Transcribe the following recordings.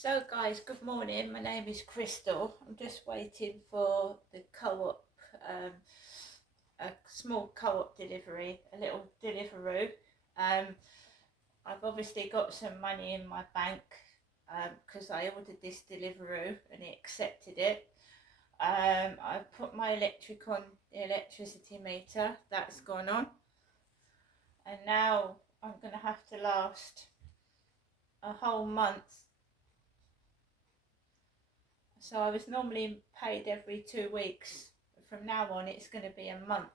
So guys, good morning. My name is Crystal. I'm just waiting for the co-op, a small co-op delivery, a little deliveroo. I've obviously got some money in my bank because I ordered this deliveroo and it accepted it. I put my electric on the electricity meter, that's gone on. And now I'm going to have to last a whole month. So I was normally paid every 2 weeks. From now on, it's going to be a month.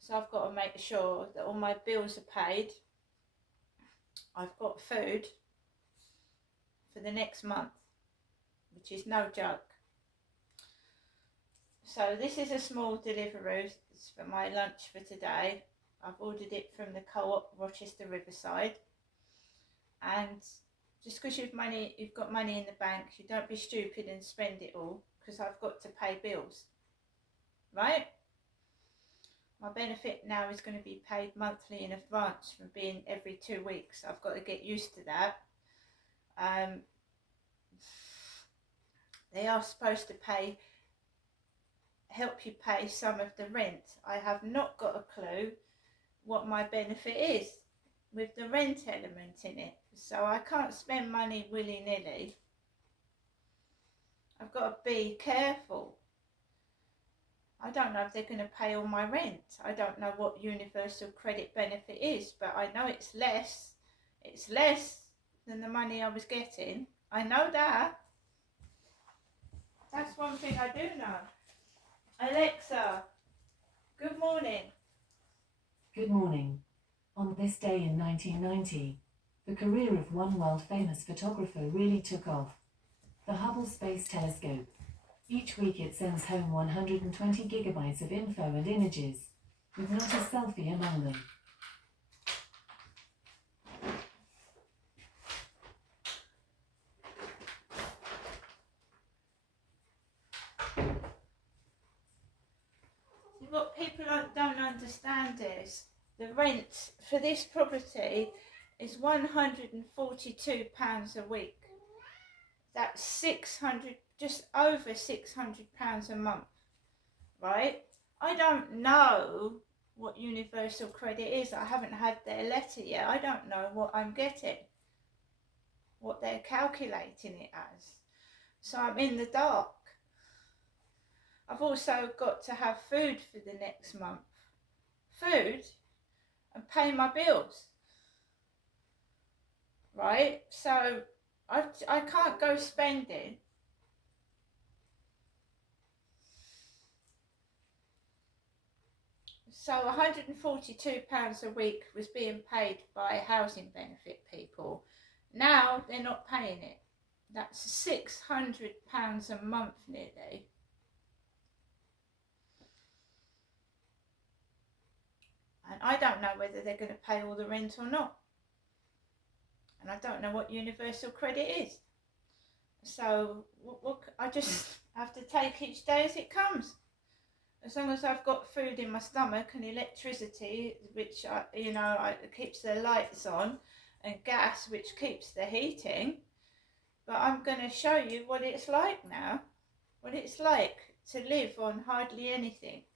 So I've got to make sure that all my bills are paid. I've got food for the next month, which is no joke. So this is a small Deliveroo. It's for my lunch for today. I've ordered it from the Co-op Rochester Riverside. And just because you've got money in the bank, you don't be stupid and spend it all, because I've got to pay bills, right? My benefit now is going to be paid monthly in advance from being every 2 weeks. I've got to get used to that. They are supposed to help you pay some of the rent. I have not got a clue what my benefit is with the rent element in it. So I can't spend money willy-nilly. I've got to be careful. I don't know if they're going to pay all my rent. I don't know what universal credit benefit is, but I know it's less. It's less than the money I was getting. I know that. That's one thing I do know. Alexa, good morning. Good morning. On this day in 1990, the career of one world-famous photographer really took off. The Hubble Space Telescope. Each week it sends home 120 gigabytes of info and images, with not a selfie among them. What people don't understand is the rent for this property is £142 a week. That's just over £600 a month, right? I don't know what universal credit is. I haven't had their letter yet. I don't know what I'm getting, what they're calculating it as. So I'm in the dark. I've also got to have food for the next month. Food and pay my bills. Right? So I can't go spending. So £142 a week was being paid by housing benefit people. Now they're not paying it. That's £600 a month nearly. And I don't know whether they're going to pay all the rent or not. And I don't know what universal credit is. So I just have to take each day as it comes. As long as I've got food in my stomach and electricity, which keeps the lights on, and gas, which keeps the heating. But I'm going to show you what it's like now. What it's like to live on hardly anything.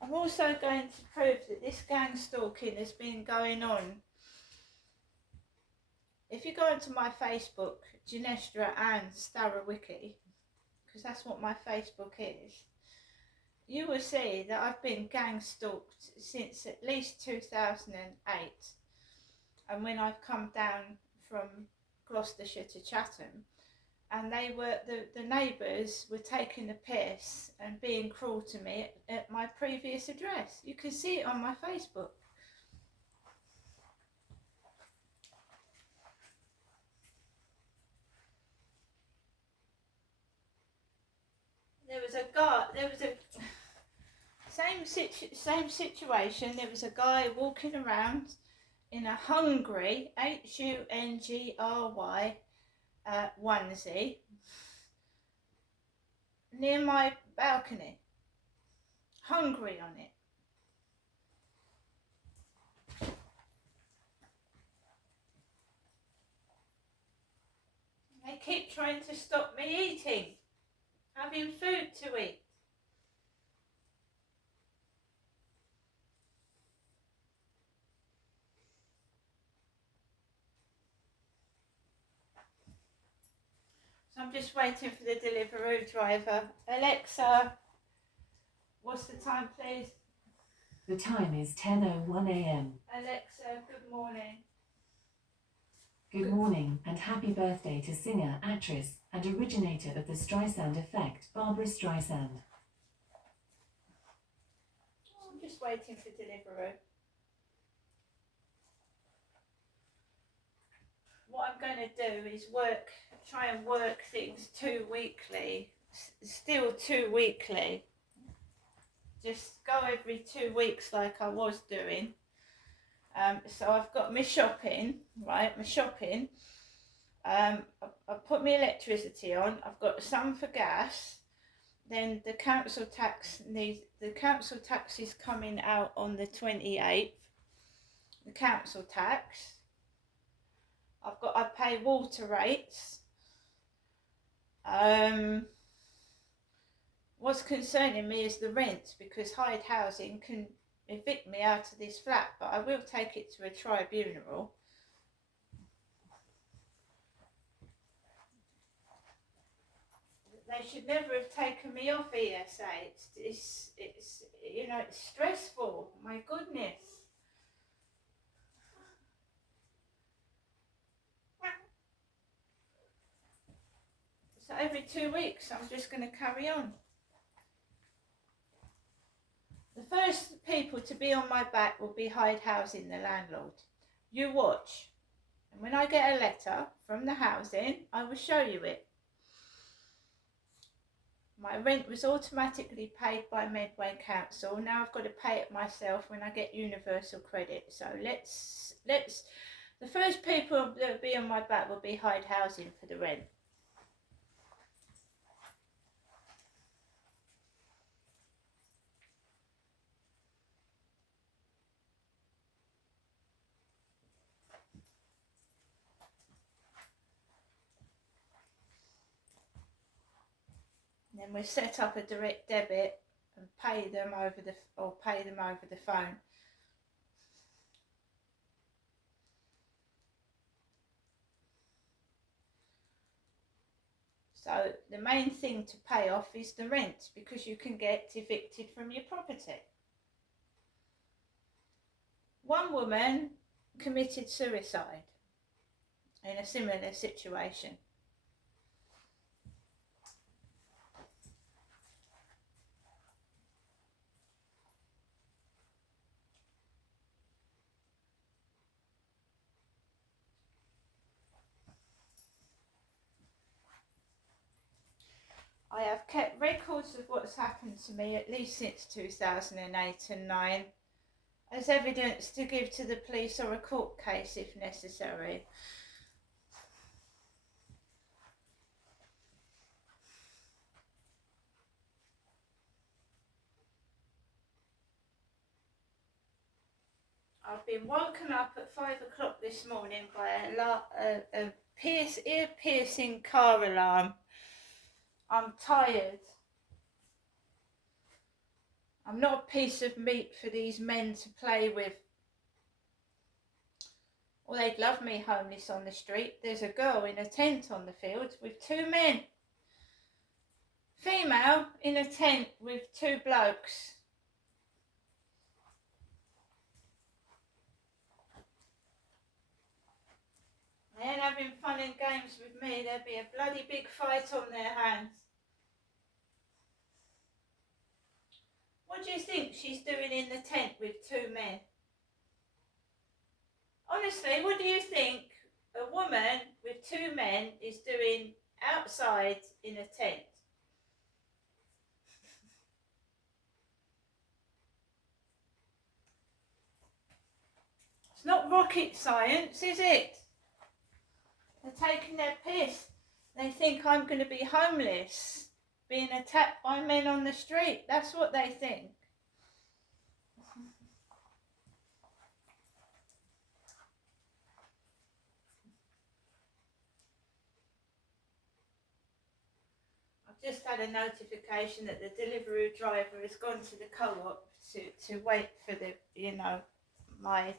I'm also going to prove that this gang stalking has been going on. If you go onto my Facebook, Ginestra and Starawiki, because that's what my Facebook is, you will see that I've been gang stalked since at least 2008. And when I've come down from Gloucestershire to Chatham, and the neighbours were taking the piss and being cruel to me at my previous address. You can see it on my Facebook. There was a same situation. There was a guy walking around in a Hungry, Hungry, onesie near my balcony, hungry on it. They keep trying to stop me eating, having food to eat. So I'm just waiting for the deliveroo driver. Alexa, what's the time, please? The time is 10:01 a.m. Alexa, good morning. Good morning and happy birthday to singer, actress, and originator of the Streisand effect, Barbara Streisand. I'm just waiting for deliveroo. What I'm going to do is try and work things 2 weekly, still 2 weekly. Just go every 2 weeks like I was doing. So I've got my shopping, right? My shopping. I put my electricity on. I've got some for gas. Then the council tax is coming out on the 28th. The council tax. I pay water rates. What's concerning me is the rent, because Hyde Housing can evict me out of this flat, but I will take it to a tribunal. They should never have taken me off ESA. It's it's stressful. My goodness. So every 2 weeks, I'm just going to carry on. The first people to be on my back will be Hyde Housing, the landlord. You watch. And when I get a letter from the housing, I will show you it. My rent was automatically paid by Medway Council. Now I've got to pay it myself when I get universal credit. So the first people that will be on my back will be Hyde Housing for the rent. Then we set up a direct debit and pay them over the phone. So the main thing to pay off is the rent, because you can get evicted from your property. One woman committed suicide in a similar situation. I have kept records of what's happened to me at least since 2008 and 9 as evidence to give to the police or a court case if necessary. I've been woken up at 5 o'clock this morning by a ear-piercing car alarm. I'm tired. I'm not a piece of meat for these men to play with. Or they'd love me homeless on the street. There's a girl in a tent on the field with 2 men. Female in a tent with 2 blokes. They ain't having fun and games with me. There'll be a bloody big fight on their hands. What do you think she's doing in the tent with 2 men? Honestly, what do you think a woman with 2 men is doing outside in a tent? It's not rocket science, is it? They're taking their piss. They think I'm going to be homeless, being attacked by men on the street. That's what they think. I've just had a notification that the delivery driver has gone to the co-op to wait for the, my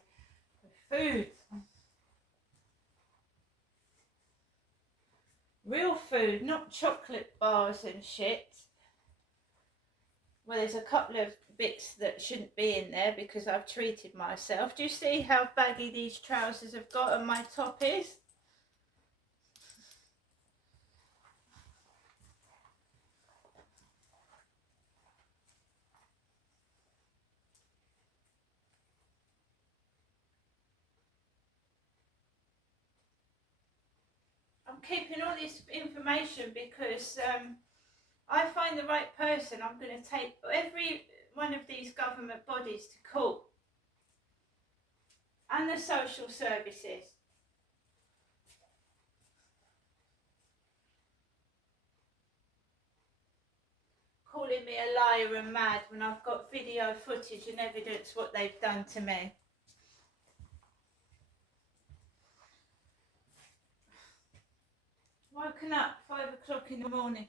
food. Real food, not chocolate bars and shit. Well, there's a couple of bits that shouldn't be in there because I've treated myself. Do you see how baggy these trousers have got and my top is? I'm keeping all this information because I find the right person. I'm going to take every one of these government bodies to court and the social services. Calling me a liar and mad when I've got video footage and evidence what they've done to me. Woken up 5 o'clock in the morning.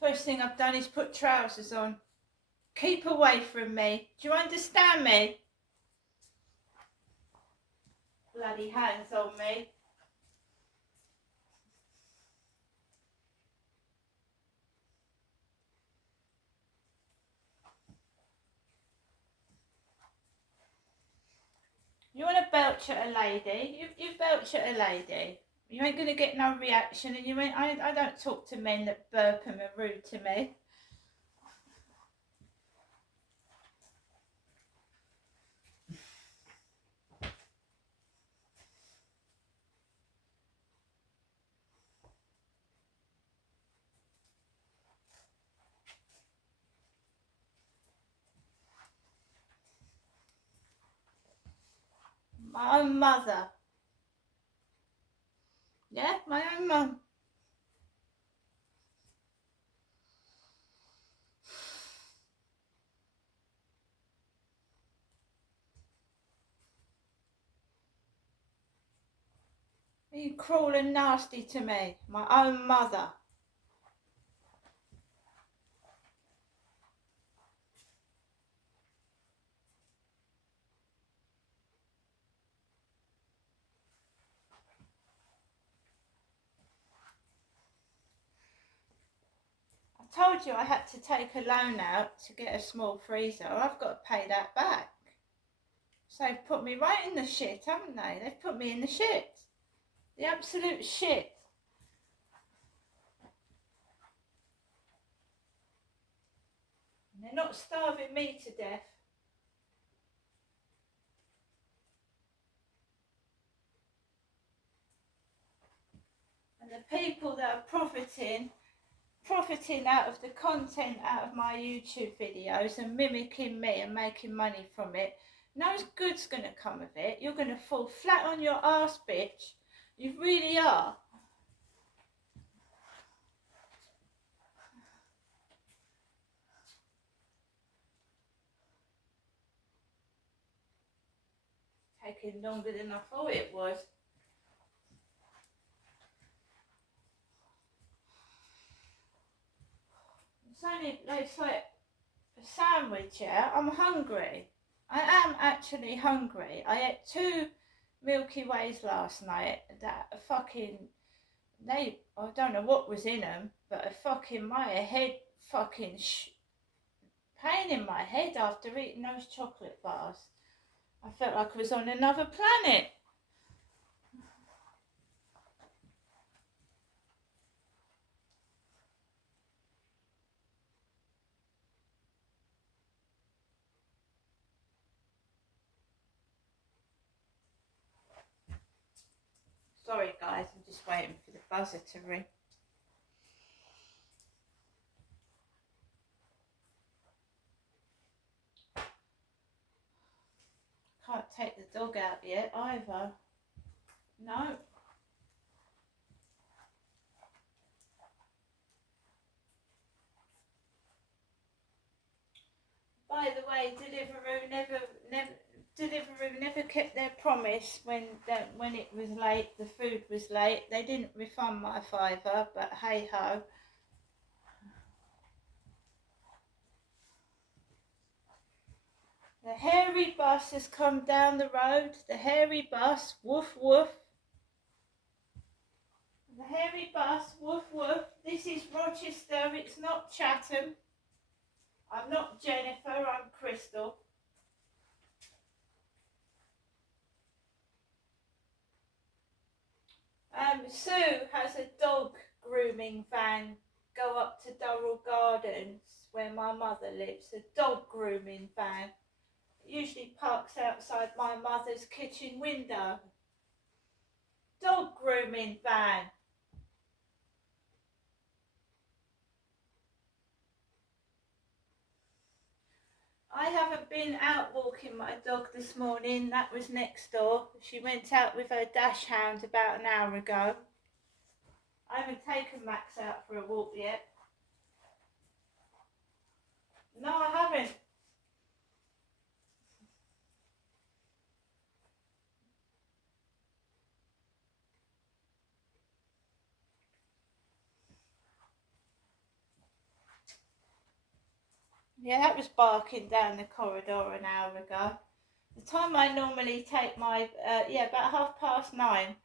First thing I've done is put trousers on. Keep away from me. Do you understand me? Bloody hands on me. You want to belch at a lady? You belch at a lady. You ain't going to get no reaction, and I don't talk to men that burp and are rude to me. My own mother. Yeah, my own mum. Are you cruel and nasty to me? My own mother. I told you I had to take a loan out to get a small freezer. I've got to pay that back. So they've put me right in the shit, haven't they? They've put me in the shit. The absolute shit. And they're not starving me to death. And the people that are profiting out of the content out of my YouTube videos and mimicking me and making money from it, no good's going to come of it. You're going to fall flat on your ass, bitch. You really are. Taking longer than I thought it was. It's like a sandwich, yeah? I'm hungry. I am actually hungry. I ate 2 Milky Ways last night that fucking, I don't know what was in them, but my head pain in my head after eating those chocolate bars. I felt like I was on another planet. Sorry guys, I'm just waiting for the buzzer to ring. Can't take the dog out yet either. No. By the way, Deliveroo never kept their promise when it was late, the food was late. They didn't refund my £5, but hey ho. The hairy bus has come down the road. The hairy bus, woof woof. The hairy bus, woof woof. This is Rochester, it's not Chatham. I'm not Jennifer, I'm Crystal. Sue has a dog grooming van go up to Durrell Gardens where my mother lives, a dog grooming van. It usually parks outside my mother's kitchen window. Dog grooming van. I haven't been out walking my dog this morning, that was next door. She went out with her dash hound about an hour ago. I haven't taken Max out for a walk yet. No, I haven't. Yeah, that was barking down the corridor an hour ago. The time I normally take my, about 9:30.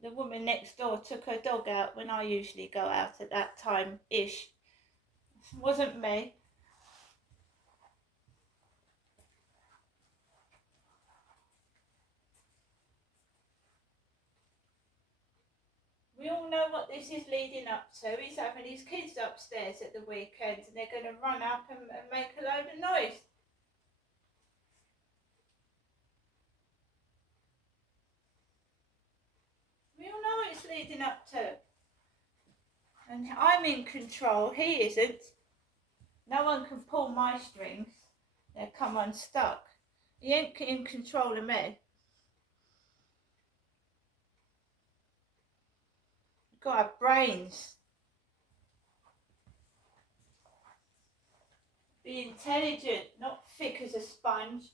The woman next door took her dog out when I usually go out at that time-ish. It wasn't me. We all know what this is leading up to. He's having his kids upstairs at the weekend and they're going to run up and make a load of noise. We all know what it's leading up to. And I'm in control, he isn't. No one can pull my strings. They'll come unstuck. He ain't in control of me. You've got to have brains. Be intelligent, not thick as a sponge.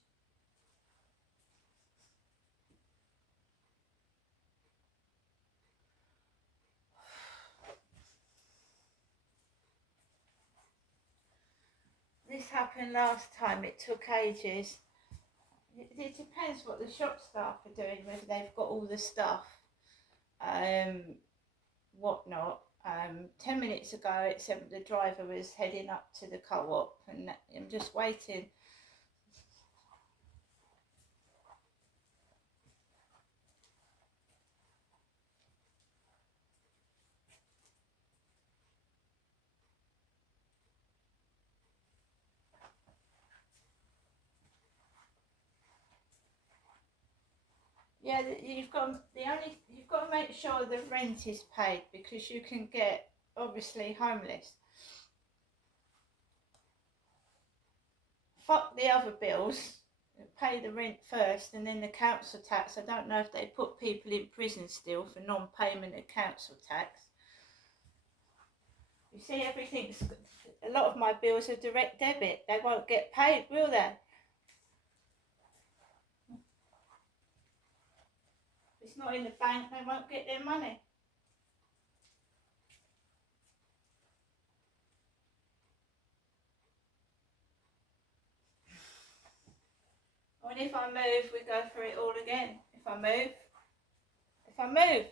This happened last time, it took ages. It depends what the shop staff are doing, whether they've got all the stuff, whatnot. 10 minutes ago it said the driver was heading up to the co-op and I'm just waiting. Yeah, you've got to make sure the rent is paid because you can get obviously homeless. Fuck the other bills. Pay the rent first and then the council tax. I don't know if they put people in prison still for non-payment of council tax. You see, a lot of my bills are direct debit. They won't get paid, will they? If it's not in the bank, they won't get their money. And if I move, we go through it all again. If I move,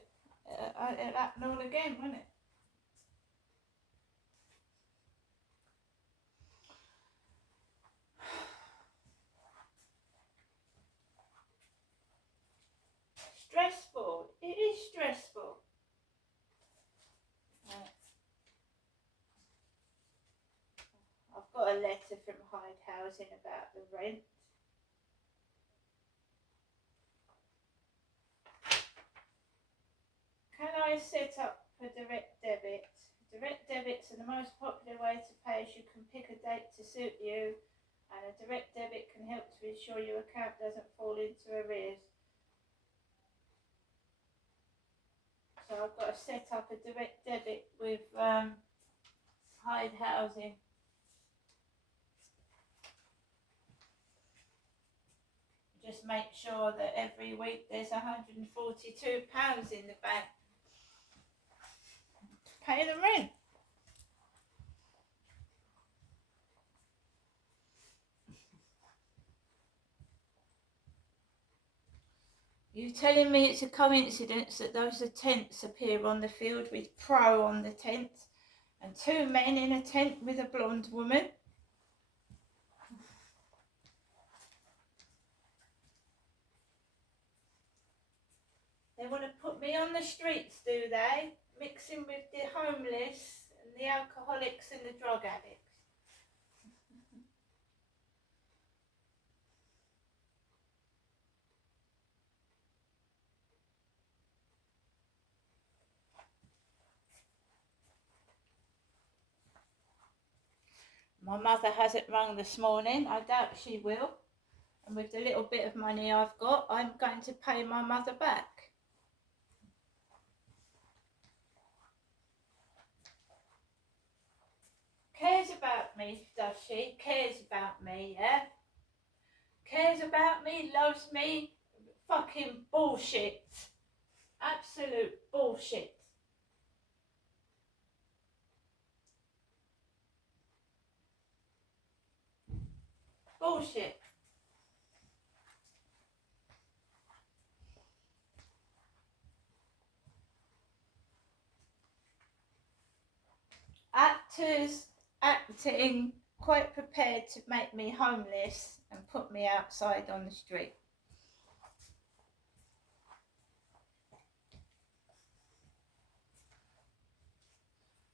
it'll happen all again, won't it? Stressful. It is stressful. I've got a letter from Hyde Housing about the rent. Can I set up a direct debit? Direct debits are the most popular way to pay as you can pick a date to suit you and a direct debit can help to ensure your account doesn't fall into arrears. So I've got to set up a direct debit with Hyde Housing. just make sure that every week there's £142 in the bank to pay the rent. You telling me it's a coincidence that those tents appear on the field with pro on the tent and two men in a tent with a blonde woman? They want to put me on the streets, do they? Mixing with the homeless and the alcoholics and the drug addicts. My mother hasn't rung this morning. I doubt she will. And with the little bit of money I've got, I'm going to pay my mother back. Cares about me, does she? Cares about me, yeah? Cares about me, loves me. Fucking bullshit. Absolute bullshit. Bullshit. Actors acting quite prepared to make me homeless and put me outside on the street.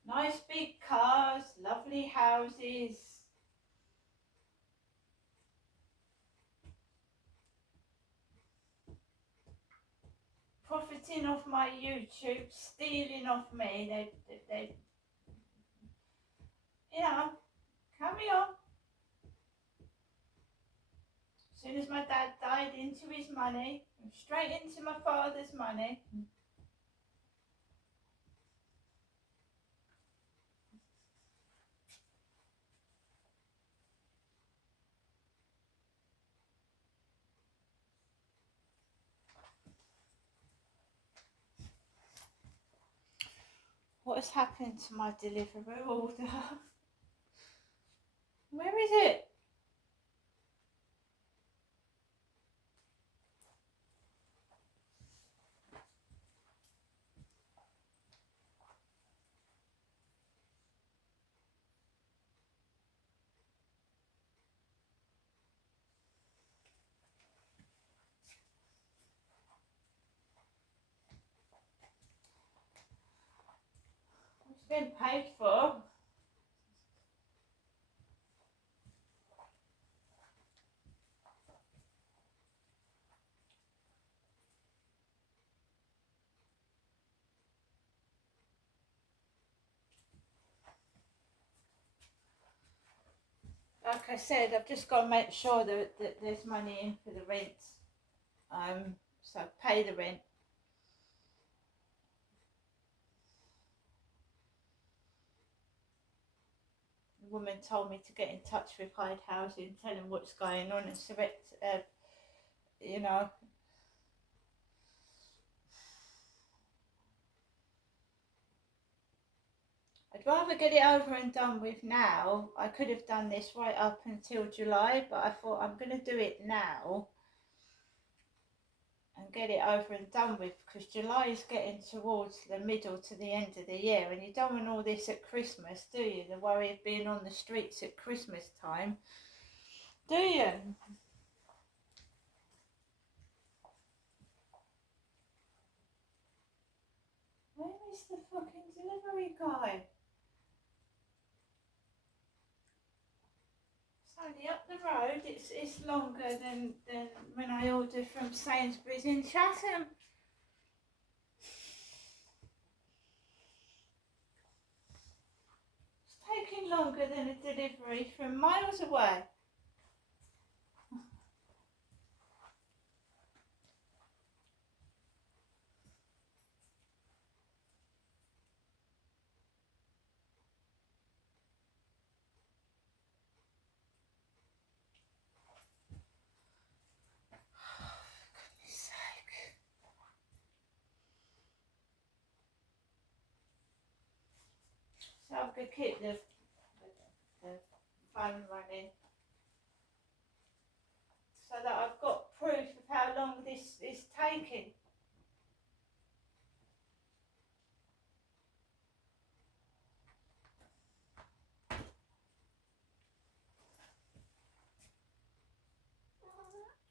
Nice big cars, lovely houses. Profiting off my YouTube, stealing off me. They you know, carry on. As soon as my dad died, into his money, straight into my father's money. What has happened to my deliveroo order? Where is it? It's been paid for. Like I said, I've just got to make sure that there's money in for the rent. So pay the rent. The woman told me to get in touch with Hyde Housing, tell them what's going on, and select, you know. I'd rather get it over and done with now. I could have done this right up until July, but I thought I'm going to do it now and get it over and done with, because July is getting towards the middle to the end of the year, and you don't want all this at Christmas, do you? The worry of being on the streets at Christmas time, do you? Where is the fucking delivery guy? Only up the road. It's longer than when I ordered from Sainsbury's in Chatham. It's taking longer than a delivery from miles away. So I'm going to keep the phone running so that I've got proof of how long this is taking.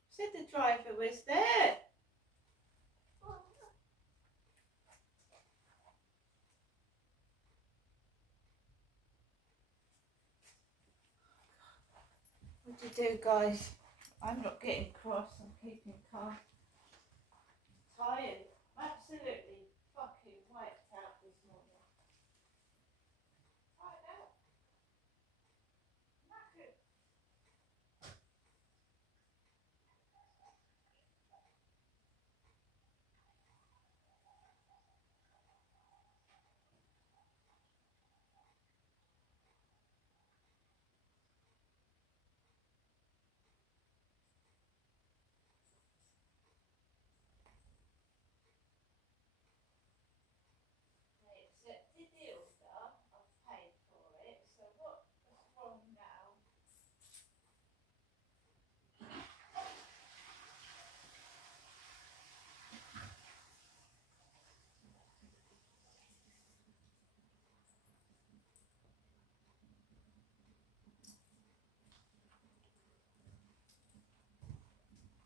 Said the driver was there. What do you do, guys? I'm not getting cross, I'm keeping calm. Tired. Absolutely fucking wiped out this morning. Tired out. Knackered. They accepted the order. I've paid for it. So what's wrong now?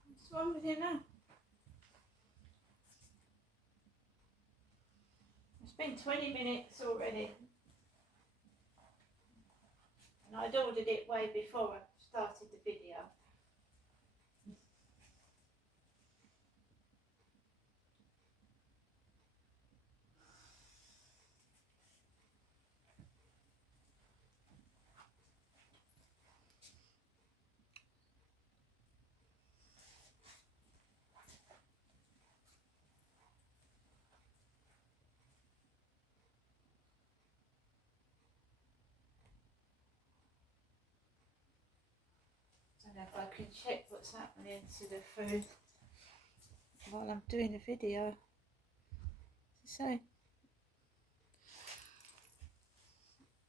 What's wrong with you now? It's been 20 minutes already. And I'd ordered it way before I started the video. I don't know if I can check what's happening to the food while I'm doing the video. So,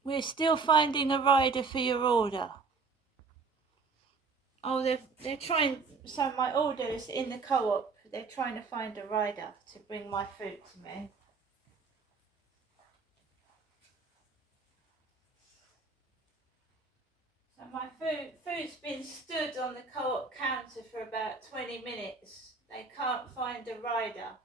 we're still finding a rider for your order. Oh, they're trying. So my order is in the co-op. They're trying to find a rider to bring my food to me. So my food's been stood on the co-op counter for about 20 minutes. They can't find a rider.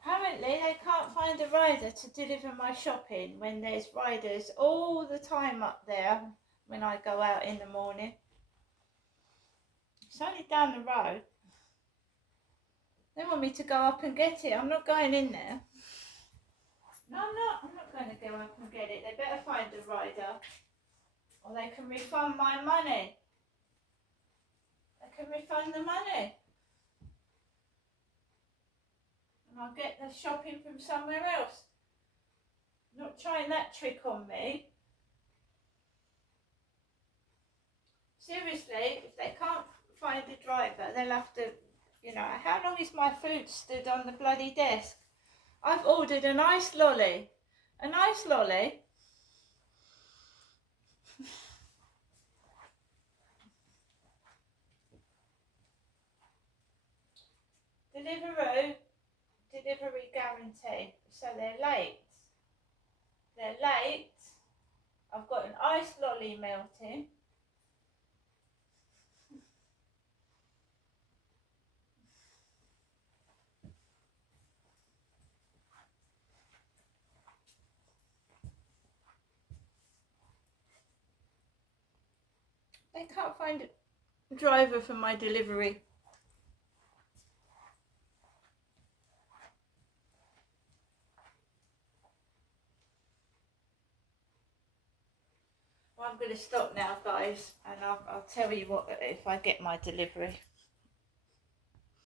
Apparently they can't find a rider to deliver my shopping when there's riders all the time up there when I go out in the morning. It's only down the road. They want me to go up and get it. I'm not going in there. No, I'm not. I'm not going to go up and get it. They better find a rider or they can refund my money. They can refund the money. And I'll get the shopping from somewhere else. Not trying that trick on me. Seriously, if they can't find a driver, they'll have to, how long is my food stood on the bloody desk? I've ordered an ice lolly. An ice lolly? Deliveroo, delivery guarantee. So they're late. They're late. I've got an ice lolly melting. They can't find a driver for my delivery. Well, I'm going to stop now, guys, and I'll tell you what if I get my delivery.